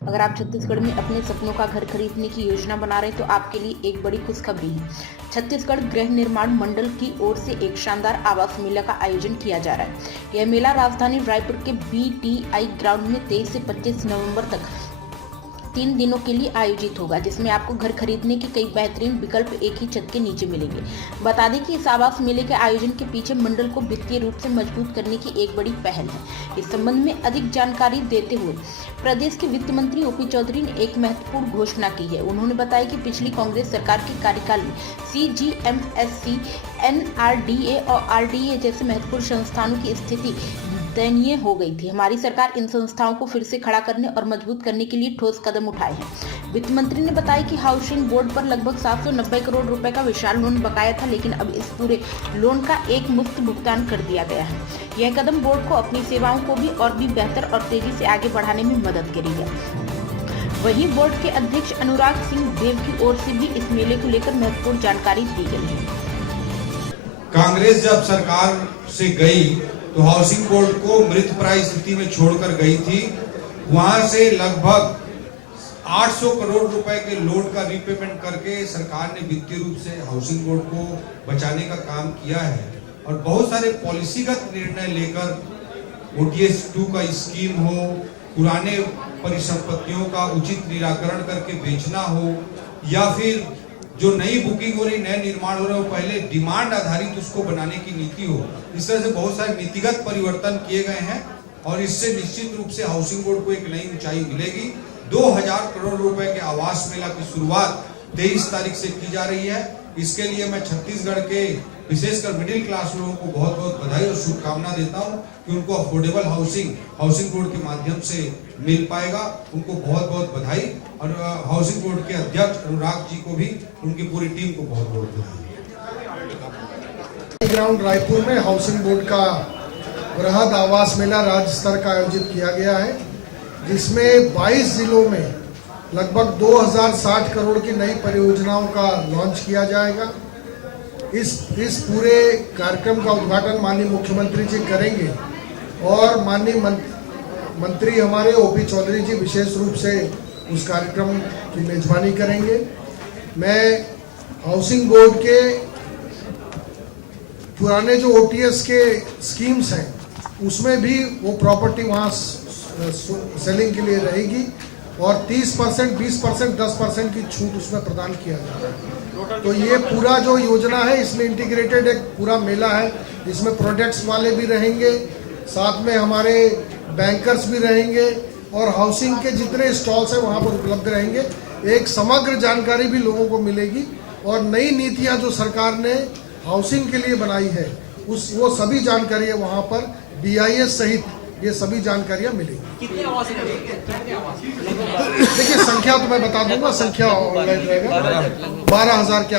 अगर आप छत्तीसगढ़ में अपने सपनों का घर खरीदने की योजना बना रहे हैं तो आपके लिए एक बड़ी खुशखबरी है। छत्तीसगढ़ गृह निर्माण मंडल की ओर से एक शानदार आवास मेला का आयोजन किया जा रहा है। यह मेला राजधानी रायपुर के BTI ग्राउंड में 23 से 25 नवंबर तक 3 दिनों के लिए आयोजित होगा, जिसमें आपको घर खरीदने के कई बेहतरीन विकल्प एक ही छत के नीचे मिलेंगे। बता दें कि इस आवास मेले के आयोजन के पीछे मंडल को वित्तीय रूप से मजबूत करने की एक बड़ी पहल है। इस संबंध में अधिक जानकारी देते हुए प्रदेश के वित्त मंत्री OP चौधरी ने एक महत्वपूर्ण घोषणा की है। उन्होंने बताया कि पिछली कांग्रेस सरकार के कार्यकाल में CGMSC, NRDA और RDA जैसे महत्वपूर्ण संस्थानों की स्थिति दयनीय हो गई थी। हमारी सरकार इन संस्थाओं को फिर से खड़ा करने और मजबूत करने के लिए ठोस कदम उठाए हैं। वित्त मंत्री ने बताया कि हाउसिंग बोर्ड पर लगभग 790 करोड़ रुपए का विशाल लोन बकाया था, लेकिन अब इस पूरे लोन का एक मुफ्त भुगतान कर दिया गया है। यह कदम बोर्ड को अपनी सेवाओं को भी और भी बेहतर और तेजी से आगे बढ़ाने में मदद करेगा। वहीं बोर्ड के अध्यक्ष अनुराग सिंह देव की ओर से भी इस मेले को लेकर महत्वपूर्ण जानकारी दी गई है। कांग्रेस जब सरकार से गई तो हाउसिंग बोर्ड को मृतप्राय स्थिति में छोड़कर गई थी। वहां से लगभग 800 करोड़ रुपए के लोन का रीपेमेंट करके सरकार ने वित्तीय रूप से हाउसिंग बोर्ड को बचाने का काम किया है और बहुत सारे पॉलिसीगत निर्णय लेकर OTS 2 का स्कीम हो, पुराने परिसंपत्तियों का उचित निराकरण करके बेचना हो, या फिर जो नई बुकिंग हो रही, नए निर्माण हो रहे हो, पहले डिमांड आधारित उसको बनाने की नीति हो। इस तरह से बहुत सारे नीतिगत परिवर्तन किए गए हैं और इससे निश्चित रूप से हाउसिंग बोर्ड को एक नई ऊंचाई मिलेगी। 2000 करोड़ रुपए के आवास मेला की शुरुआत 23 तारीख से की जा रही है। इसके लिए मैं छत्तीसगढ़ के विशेषकर मिडिल क्लास लोगों को बहुत बहुत बधाई और शुभकामना देता हूं कि उनको अफोर्डेबल हाउसिंग बोर्ड के माध्यम से मिल पाएगा। उनको बहुत बहुत बधाई और हाउसिंग बोर्ड के अध्यक्ष अनुराग जी को भी, उनकी पूरी टीम को बहुत बहुत बधाई। ग्राउंड रायपुर में हाउसिंग बोर्ड का बृहद आवास मेला राज्य स्तर का आयोजित किया गया है, जिसमें 22 जिलों में लगभग 2060 करोड़ की नई परियोजनाओं का लॉन्च किया जाएगा। इस पूरे कार्यक्रम का उद्घाटन माननीय मुख्यमंत्री जी करेंगे और माननीय मंत्री हमारे OP चौधरी जी विशेष रूप से उस कार्यक्रम की मेजबानी करेंगे। मैं हाउसिंग बोर्ड के पुराने जो OTS के स्कीम्स हैं उसमें भी वो प्रॉपर्टी वहाँ सेलिंग के लिए रहेगी और 30%, 20%, 10% की छूट उसमें प्रदान किया जा रहा है। तो ये पूरा जो योजना है इसमें इंटीग्रेटेड एक पूरा मेला है। इसमें प्रोडक्ट्स वाले भी रहेंगे, साथ में हमारे बैंकर्स भी रहेंगे और हाउसिंग के जितने स्टॉल्स हैं वहाँ पर उपलब्ध रहेंगे। एक समग्र जानकारी भी लोगों को मिलेगी और नई नीतियाँ जो सरकार ने हाउसिंग के लिए बनाई है वो सभी जानकारियाँ वहाँ पर BIS सहित ये सभी जानकारियाँ मिलेंगी। कितने आवास हैं? देखिए संख्या तो मैं बता दूंगा, संख्या ऑनलाइन रहेगा। 12,000 के